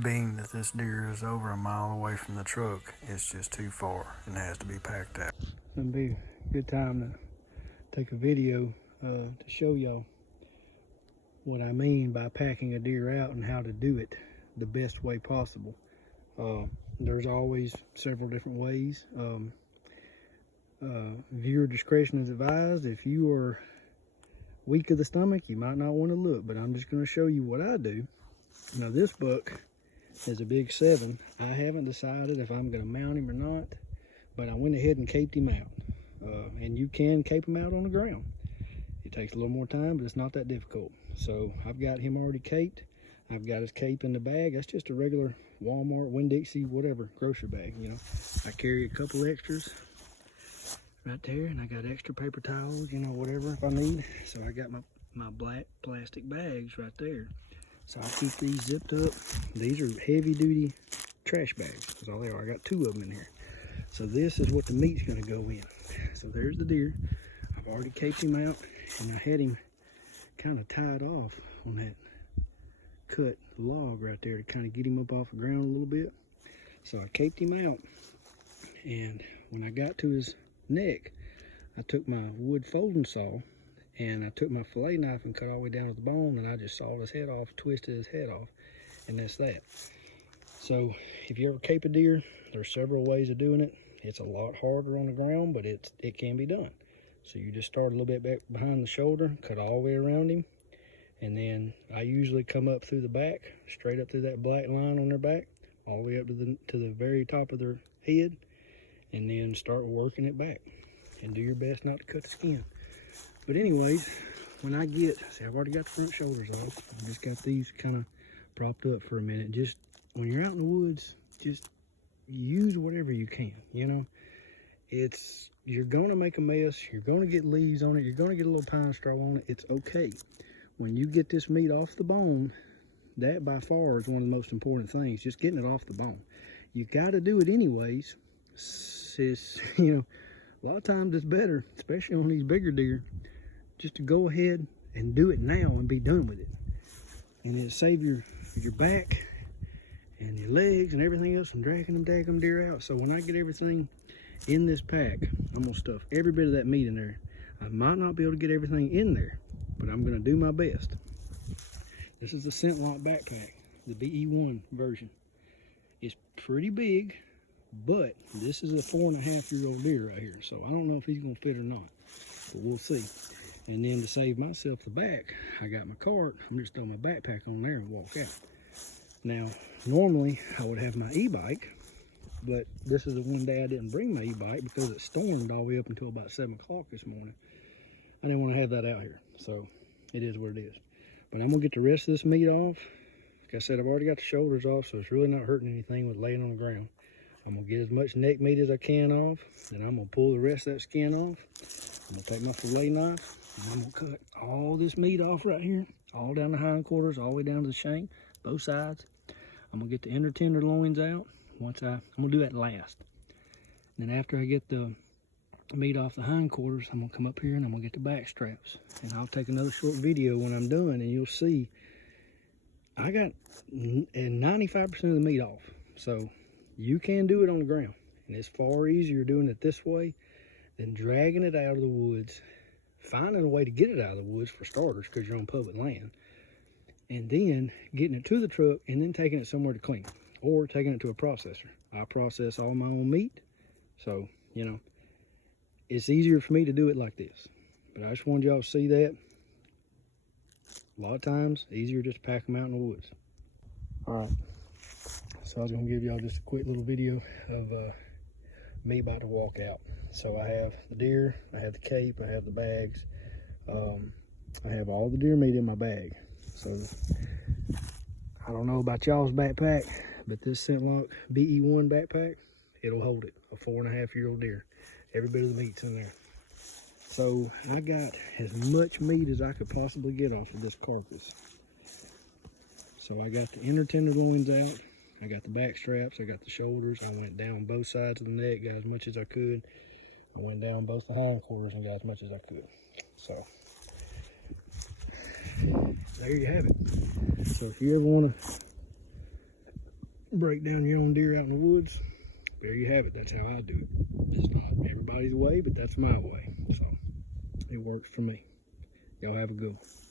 Being that this deer is over a mile away from the truck, it's just too far and has to be packed out. It'd be a good time to take a video to show y'all what I mean by packing a deer out and how to do it the best way possible. There's always several different ways. Viewer discretion is advised. If you are weak of the stomach, you might not want to look, but I'm just going to show you what I do. Now, this buck is a big 7. I haven't decided if I'm going to mount him or not, but I went ahead and caped him out. And you can cape him out on the ground. It takes a little more time, but it's not that difficult. So I've got him already caped. I've got his cape in the bag. That's just a regular Walmart, Winn-Dixie, whatever, grocery bag, you know. I carry a couple extras right there, and I got extra paper towels, you know, whatever if I need. So I got my black plastic bags right there. So I keep these zipped up. These are heavy duty trash bags. That's all they are. I got 2 of them in here. So this is what the meat's gonna go in. So there's the deer. I've already caped him out, and I had him kind of tied off on that cut log right there to kind of get him up off the ground a little bit. So I caped him out, and when I got to his neck, I took my wood folding saw and I took my fillet knife and cut all the way down to the bone, and I just sawed his head off, twisted his head off, and that's that. So if you ever cape a deer, there's several ways of doing it. It's a lot harder on the ground, but it can be done. So you just start a little bit back behind the shoulder, cut all the way around him, and then I usually come up through the back, straight up through that black line on their back, all the way up to the very top of their head, and then start working it back. And do your best not to cut the skin. But anyways, when I get, see, I've already got the front shoulders off. I just got these kind of propped up for a minute. Just when you're out in the woods, just use whatever you can, you know. You're gonna make a mess, you're gonna get leaves on it, you're gonna get a little pine straw on it. It's okay. When you get this meat off the bone, that by far is one of the most important things, just getting it off the bone. You gotta do it anyways. It's, you know, a lot of times it's better, especially on these bigger deer, just to go ahead and do it now and be done with it. And it'll save your back and your legs and everything else from dragging them daggum deer out. So when I get everything in this pack, I'm gonna stuff every bit of that meat in there. I might not be able to get everything in there, but I'm gonna do my best. This is the ScentLok backpack, the BE1 version. It's pretty big, but this is a 4.5-year-old deer right here, so I don't know if he's gonna fit or not, but we'll see. And then to save myself the back, I got my cart. I'm just throwing my backpack on there and walk out. Now, normally I would have my e-bike, but this is the one day I didn't bring my e-bike because it stormed all the way up until about 7 o'clock this morning. I didn't want to have that out here, so it is what it is. But I'm gonna get the rest of this meat off. Like I said, I've already got the shoulders off, so it's really not hurting anything with laying on the ground. I'm gonna get as much neck meat as I can off, then I'm gonna pull the rest of that skin off. I'm gonna take my fillet knife, and I'm gonna cut all this meat off right here, all down the hindquarters, all the way down to the shank, both sides. I'm gonna get the inner tenderloins out. I'm gonna do that last. Then after I get the meat off the hindquarters, I'm gonna come up here and I'm gonna get the back straps. And I'll take another short video when I'm done, and you'll see I got 95% of the meat off. So you can do it on the ground, and it's far easier doing it this way than dragging it out of the woods, finding a way to get it out of the woods for starters, because you're on public land, and then getting it to the truck and then taking it somewhere to clean, or taking it to a processor. I process all my own meat, so, you know, it's easier for me to do it like this. But I just wanted y'all to see that. A lot of times, easier just to pack them out in the woods. All right, so I was gonna give y'all just a quick little video of me about to walk out. So I have the deer, I have the cape, I have the bags. I have all the deer meat in my bag. So I don't know about y'all's backpack, but this ScentLok BE1 backpack, it'll hold it, a 4.5-year-old deer. Every bit of the meat's in there. So I got as much meat as I could possibly get off of this carcass. So I got the inner tenderloins out, I got the back straps, I got the shoulders. I went down both sides of the neck, got as much as I could. I went down both the hindquarters and got as much as I could. So there you have it. So if you ever want to break down your own deer out in the woods, there you have it. That's how I do it. It's not everybody's way, but that's my way. So it works for me. Y'all have a good one.